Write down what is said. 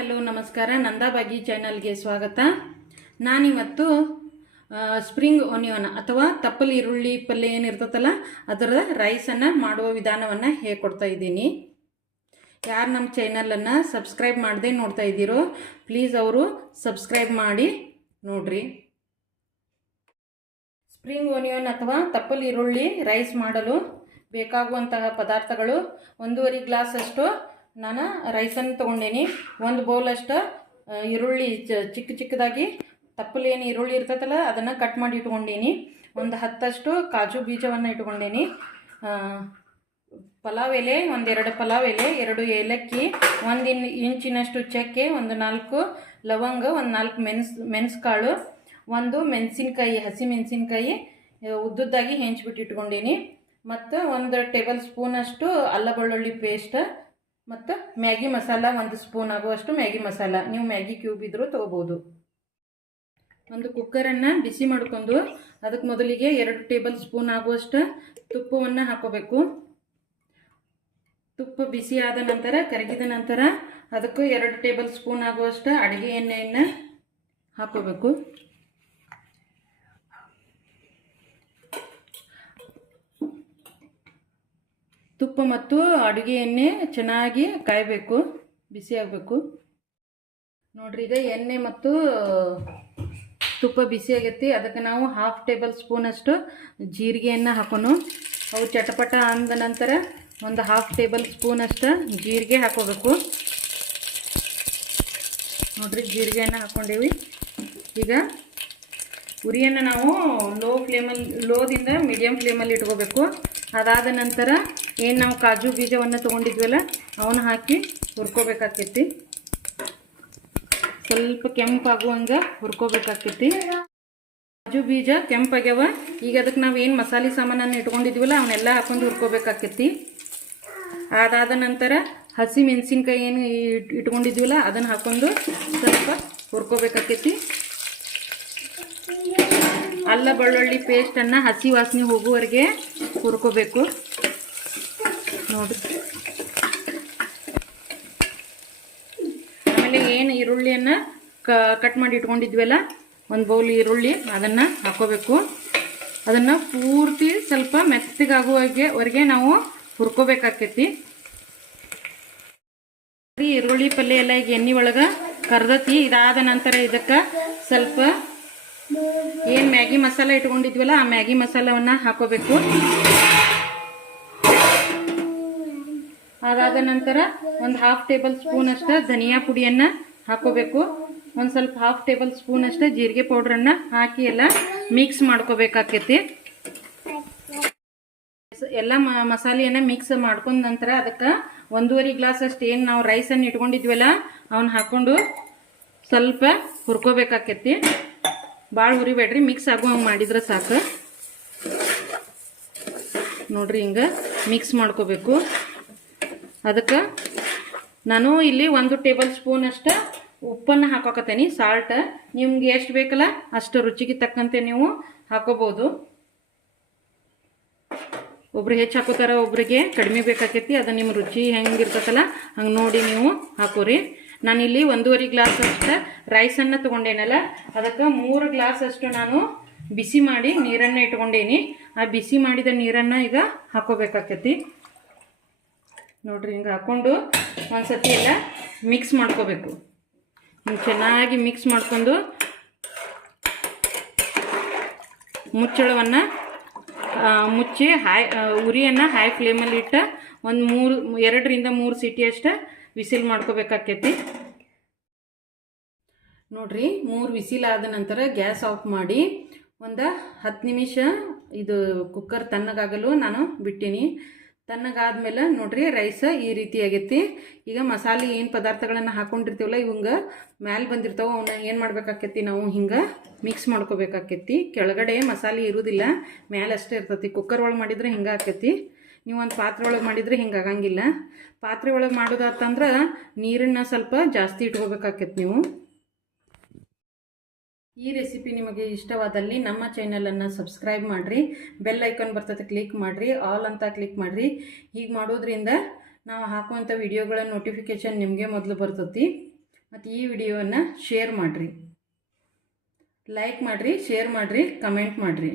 Hello, ನಮಸ್ಕಾರ. ನಂದಾಬಾಗಿ ಚಾನಲ್ಗೆ ಸ್ವಾಗತ. ನಾನಿವತ್ತು ಸ್ಪ್ರಿಂಗ್ ಒನಿಯನ್ ಅಥವಾ ತಪ್ಪಲ್ ಈರುಳ್ಳಿ ಪಲ್ಯ ಏನಿರ್ತದಲ್ಲ ಅದರ ರೈಸನ್ನು ಮಾಡುವ ವಿಧಾನವನ್ನು ಹೇಳ್ಕೊಡ್ತಾ ಇದ್ದೀನಿ. ಯಾರು ನಮ್ಮ ಚಾನಲನ್ನು ಸಬ್ಸ್ಕ್ರೈಬ್ ಮಾಡದೆ ನೋಡ್ತಾ ಇದ್ದೀರೋ ಪ್ಲೀಸ್ ಅವರು ಸಬ್ಸ್ಕ್ರೈಬ್ ಮಾಡಿ ನೋಡ್ರಿ. ಸ್ಪ್ರಿಂಗ್ ಒನಿಯನ್ ಅಥವಾ ತಪ್ಪಲ್ ಈರುಳ್ಳಿ ರೈಸ್ ಮಾಡಲು ಬೇಕಾಗುವಂತಹ ಪದಾರ್ಥಗಳು ಒಂದೂವರೆ ಗ್ಲಾಸ್ ಅಷ್ಟು ನಾನು ರೈಸನ್ನು ತೊಗೊಂಡೇನಿ. ಒಂದು ಬೌಲಷ್ಟು ಈರುಳ್ಳಿ ಚಿಕ್ಕ ಚಿಕ್ಕದಾಗಿ ತಪ್ಪಲು ಏನು ಈರುಳ್ಳಿ ಇರ್ತೈತಲ್ಲ, ಅದನ್ನು ಕಟ್ ಮಾಡಿ ಇಟ್ಕೊಂಡೀನಿ. ಒಂದು ಹತ್ತಷ್ಟು ಕಾಜು ಬೀಜವನ್ನು ಇಟ್ಕೊಂಡೇನಿ. ಪಲಾವ್ ಎಲೆ, ಒಂದೆರಡು ಪಲಾವ್ ಎಲೆ, ಎರಡು ಏಲಕ್ಕಿ, ಒಂದು ಇನ್, ಇಂಚಿನಷ್ಟು ಚಕ್ಕೆ, ಒಂದು ನಾಲ್ಕು ಲವಂಗ, ಒಂದು ನಾಲ್ಕು ಮೆಣಸು ಮೆಣಸುಕಾಳು ಒಂದು ಮೆಣಸಿನ್ಕಾಯಿ ಹಸಿ ಮೆಣಸಿನ್ಕಾಯಿ ಉದ್ದುದ್ದಾಗಿ ಹೆಂಚ್ಬಿಟ್ಟು ಇಟ್ಕೊಂಡೀನಿ. ಮತ್ತು ಒಂದು ಟೇಬಲ್ ಸ್ಪೂನಷ್ಟು ಅಲ್ಲ ಬೆಳ್ಳುಳ್ಳಿ ಪೇಸ್ಟ್ ಮತ್ತು ಮ್ಯಾಗಿ ಮಸಾಲ ಒಂದು ಸ್ಪೂನ್ ಆಗುವಷ್ಟು ಮ್ಯಾಗಿ ಮಸಾಲ. ನೀವು ಮ್ಯಾಗಿ ಕ್ಯೂಬ್ ಇದ್ದರೂ ತೊಗೋಬೋದು. ಒಂದು ಕುಕ್ಕರನ್ನು ಬಿಸಿ ಮಾಡ್ಕೊಂಡು ಅದಕ್ಕೆ ಮೊದಲಿಗೆ ಎರಡು ಟೇಬಲ್ ಸ್ಪೂನ್ ಆಗುವಷ್ಟು ತುಪ್ಪವನ್ನು ಹಾಕೋಬೇಕು. ತುಪ್ಪ ಬಿಸಿ ಆದ ನಂತರ, ಕರಗಿದ ನಂತರ ಅದಕ್ಕೂ ಎರಡು ಟೇಬಲ್ ಸ್ಪೂನ್ ಆಗುವಷ್ಟು ಅಡುಗೆ ಎಣ್ಣೆಯನ್ನು ಹಾಕೋಬೇಕು. ತುಪ್ಪ ಮತ್ತು ಅಡುಗೆ ಎಣ್ಣೆ ಚೆನ್ನಾಗಿ ಕಾಯಬೇಕು, ಬಿಸಿ ಆಗಬೇಕು. ನೋಡ್ರಿ, ಈಗ ಎಣ್ಣೆ ಮತ್ತು ತುಪ್ಪ ಬಿಸಿ ಆಗೈತಿ. ಅದಕ್ಕೆ ನಾವು ಹಾಫ್ ಟೇಬಲ್ ಸ್ಪೂನಷ್ಟು ಜೀರಿಗೆಯನ್ನು ಹಾಕೋನು. ಅವು ಚಟಪಟ ಅಂದ ನಂತರ ಒಂದು ಹಾಫ್ ಟೇಬಲ್ ಸ್ಪೂನಷ್ಟು ಜೀರಿಗೆ ಹಾಕೋಬೇಕು. ನೋಡ್ರಿ, ಜೀರಿಗೆಯನ್ನು ಹಾಕ್ಕೊಂಡೇವಿ ಈಗ ಉರಿಯನ್ನು ನಾವು ಲೋ ಫ್ಲೇಮಲ್ಲಿ ಲೋದಿಂದ ಮೀಡಿಯಮ್ ಫ್ಲೇಮಲ್ಲಿ ಇಟ್ಕೋಬೇಕು. ಅದಾದ ನಂತರ ಏನು ನಾವು ಕಾಜು ಬೀಜವನ್ನು ತೊಗೊಂಡಿದ್ವಲ್ಲ, ಅವನ್ನ ಹಾಕಿ ಹುರ್ಕೋಬೇಕಾಕೈತಿ. ಸ್ವಲ್ಪ ಕೆಂಪಾಗುವಂಗೆ ಹುರ್ಕೋಬೇಕಾಕೈತಿ. ಕಾಜು ಬೀಜ ಕೆಂಪಾಗ್ಯಾವ, ಈಗ ಅದಕ್ಕೆ ನಾವು ಏನು ಮಸಾಲೆ ಸಾಮಾನನ್ನು ಇಟ್ಕೊಂಡಿದ್ವಲ್ಲ, ಅವನ್ನೆಲ್ಲ ಹಾಕೊಂಡು ಹುರ್ಕೋಬೇಕಾಕೈತಿ. ಅದಾದ ನಂತರ ಹಸಿ ಮೆಣಸಿನ್ಕಾಯಿ ಏನು ಇಟ್- ಇಟ್ಕೊಂಡಿದ್ವಲ್ಲ, ಅದನ್ನು ಹಾಕೊಂಡು ಸ್ವಲ್ಪ ಹುರ್ಕೋಬೇಕಾಕೈತಿ. ಅಲ್ಲ, ಬೆಳ್ಳುಳ್ಳಿ ಪೇಸ್ಟನ್ನು ಹಸಿ ವಾಸನೆ ಹೋಗುವವರೆಗೆ ಹುರ್ಕೋಬೇಕು. ನೋಡಿ ಆಮೇಲೆ ಏನು ಈರುಳ್ಳಿಯನ್ನು ಕಟ್ ಮಾಡಿ ಇಟ್ಕೊಂಡಿದ್ವಲ್ಲ, ಒಂದು ಬೌಲ್ ಈರುಳ್ಳಿ, ಅದನ್ನು ಹಾಕೋಬೇಕು. ಅದನ್ನು ಪೂರ್ತಿ ಸ್ವಲ್ಪ ಮೆತ್ತಗಾಗುವಾಗೆ, ವರೆಗೆ ನಾವು ಹುರ್ಕೋಬೇಕಾಕೈತಿ. ಈರುಳ್ಳಿ ಪಲ್ಯ ಎಲ್ಲ ಈಗ ಎಣ್ಣೆ ಒಳಗೆ ಕರ್ದತಿ. ಇದಾದ ನಂತರ ಇದಕ್ಕೆ ಸ್ವಲ್ಪ ಏನು ಮ್ಯಾಗಿ ಮಸಾಲ ಇಟ್ಕೊಂಡಿದ್ವಲ್ಲ, ಆ ಮ್ಯಾಗಿ ಮಸಾಲವನ್ನು ಹಾಕೋಬೇಕು. ಅದಾದ ನಂತರ ಒಂದು ಹಾಫ್ ಟೇಬಲ್ ಸ್ಪೂನ್ ಅಷ್ಟು ಧನಿಯಾ ಪುಡಿಯನ್ನು ಹಾಕೋಬೇಕು. ಒಂದು ಸ್ವಲ್ಪ ಹಾಫ್ ಟೇಬಲ್ ಸ್ಪೂನ್ ಅಷ್ಟು ಜೀರಿಗೆ ಪೌಡ್ರನ್ನು ಹಾಕಿ ಎಲ್ಲ ಮಿಕ್ಸ್ ಮಾಡ್ಕೋಬೇಕಾಕೈತಿ. ಎಲ್ಲ ಮಸಾಲೆಯನ್ನು ಮಿಕ್ಸ್ ಮಾಡ್ಕೊಂಡ ನಂತರ ಅದಕ್ಕೆ ಒಂದೂವರೆ ಗ್ಲಾಸ್ ಅಷ್ಟು ಏನು ನಾವು ರೈಸನ್ನು ಇಟ್ಕೊಂಡಿದ್ವಲ್ಲ ಅವನ್ನ ಹಾಕ್ಕೊಂಡು ಸ್ವಲ್ಪ ಹುರ್ಕೋಬೇಕಾಕೈತಿ. ಭಾಳ ಹುರಿಬೇಡ್ರಿ ಮಿಕ್ಸ್ ಆಗುವಂಗೆ ಮಾಡಿದ್ರೆ ಸಾಕು. ನೋಡ್ರಿ ಹಿಂಗೆ ಮಿಕ್ಸ್ ಮಾಡ್ಕೋಬೇಕು. ಅದಕ್ಕೆ ನಾನು ಇಲ್ಲಿ ಒಂದು ಟೇಬಲ್ ಸ್ಪೂನ್ ಅಷ್ಟು ಉಪ್ಪನ್ನು ಹಾಕೋಕತ್ತೀನಿ ಸಾಲ್ಟ್ ನಿಮ್ಗೆ ಎಷ್ಟು ಬೇಕಲ್ಲ ಅಷ್ಟು ರುಚಿಗೆ ತಕ್ಕಂತೆ ನೀವು ಹಾಕೋಬೋದು. ಒಬ್ರು ಹೆಚ್ಚು ಹಾಕೋತಾರ, ಒಬ್ರಿಗೆ ಕಡಿಮೆ ಬೇಕಾಕೈತಿ, ಅದು ನಿಮ್ಮ ರುಚಿ ಹೆಂಗಿರ್ತೈತಲ್ಲ ಹಂಗೆ ನೋಡಿ ನೀವು ಹಾಕೋರಿ. ನಾನಿಲ್ಲಿ ಒಂದೂವರೆ ಗ್ಲಾಸ್ ಅಷ್ಟು ರೈಸನ್ನು ತೊಗೊಂಡೇನಲ್ಲ, ಅದಕ್ಕೆ ಮೂರು ಗ್ಲಾಸ್ ಅಷ್ಟು ನಾನು ಬಿಸಿ ಮಾಡಿ ನೀರನ್ನು ಇಟ್ಕೊಂಡೇನಿ. ಆ ಬಿಸಿ ಮಾಡಿದ ನೀರನ್ನು ಈಗ ಹಾಕೋಬೇಕಾಕೈತಿ. ನೋಡ್ರಿ, ಹಿಂಗೆ ಹಾಕ್ಕೊಂಡು ಒಂದ್ಸತಿ ಎಲ್ಲ ಮಿಕ್ಸ್ ಮಾಡ್ಕೋಬೇಕು. ಹಿಂಗೆ ಚೆನ್ನಾಗಿ ಮಿಕ್ಸ್ ಮಾಡ್ಕೊಂಡು ಮುಚ್ಚಳವನ್ನು ಮುಚ್ಚಿ ಹಾಯ್ ಉರಿಯನ್ನು ಹೈ ಫ್ಲೇಮಲ್ಲಿ ಇಟ್ಟು ಒಂದು ಮೂರು, ಎರಡರಿಂದ ಮೂರು ಸಿಟಿ ಅಷ್ಟು ವಿಸಿಲ್ ಮಾಡ್ಕೋಬೇಕಾಕೈತಿ. ನೋಡ್ರಿ, ಮೂರು ವಿಸಿಲ್ ಆದ ನಂತರ ಗ್ಯಾಸ್ ಆಫ್ ಮಾಡಿ ಒಂದು ಹತ್ತು ನಿಮಿಷ ಇದು ಕುಕ್ಕರ್ ತಣ್ಣಗಾಗಲು ನಾನು ಬಿಟ್ಟೀನಿ. ತಣ್ಣಗಾದ್ಮೇಲೆ ನೋಡ್ರಿ ರೈಸ್ ಈ ರೀತಿ ಆಗೈತಿ. ಈಗ ಮಸಾಲೆ ಏನು ಪದಾರ್ಥಗಳನ್ನು ಹಾಕೊಂಡಿರ್ತೀವಲ್ಲ ಇವಂಗ, ಮ್ಯಾಲೆ ಬಂದಿರ್ತಾವೆ ಅವನ್ನ ಏನು ಮಾಡ್ಬೇಕಾಕೈತಿ ನಾವು ಹಿಂಗೆ ಮಿಕ್ಸ್ ಮಾಡ್ಕೋಬೇಕಾಕೈತಿ. ಕೆಳಗಡೆ ಮಸಾಲೆ ಇರುವುದಿಲ್ಲ ಮ್ಯಾಲೆ ಅಷ್ಟೇ ಇರ್ತೈತಿ. ಕುಕ್ಕರ್ ಒಳಗೆ ಮಾಡಿದ್ರೆ ಹಿಂಗೆ ಆಕೈತಿ. ನೀವು ಒಂದು ಪಾತ್ರೆ ಒಳಗೆ ಮಾಡಿದರೆ ಹಿಂಗೆ ಆಗಂಗಿಲ್ಲ. ಪಾತ್ರೆ ಒಳಗೆ ಮಾಡೋದಾತಂದ್ರೆ ನೀರನ್ನು ಸ್ವಲ್ಪ ಜಾಸ್ತಿ ಇಟ್ಕೋಬೇಕಾಕೈತಿ ನೀವು. ಈ ರೆಸಿಪಿ ನಿಮಗೆ ಇಷ್ಟವಾದಲ್ಲಿ ನಮ್ಮ ಚಾನಲನ್ನು ಸಬ್ಸ್ಕ್ರೈಬ್ ಮಾಡಿರಿ ಬೆಲ್ ಐಕಾನ್ ಬರ್ತದೆ ಕ್ಲಿಕ್ ಮಾಡಿರಿ ಆಲ್ ಅಂತ ಕ್ಲಿಕ್ ಮಾಡಿರಿ. ಹೀಗೆ ಮಾಡೋದ್ರಿಂದ ನಾವು ಹಾಕುವಂಥ ವಿಡಿಯೋಗಳ ನೋಟಿಫಿಕೇಷನ್ ನಿಮಗೆ ಮೊದಲು ಬರ್ತತಿ. ಮತ್ತು ಈ ವಿಡಿಯೋವನ್ನು ಶೇರ್ ಮಾಡಿರಿ. ಲೈಕ್ ಮಾಡಿರಿ ಶೇರ್ ಮಾಡಿರಿ ಕಮೆಂಟ್ ಮಾಡಿರಿ.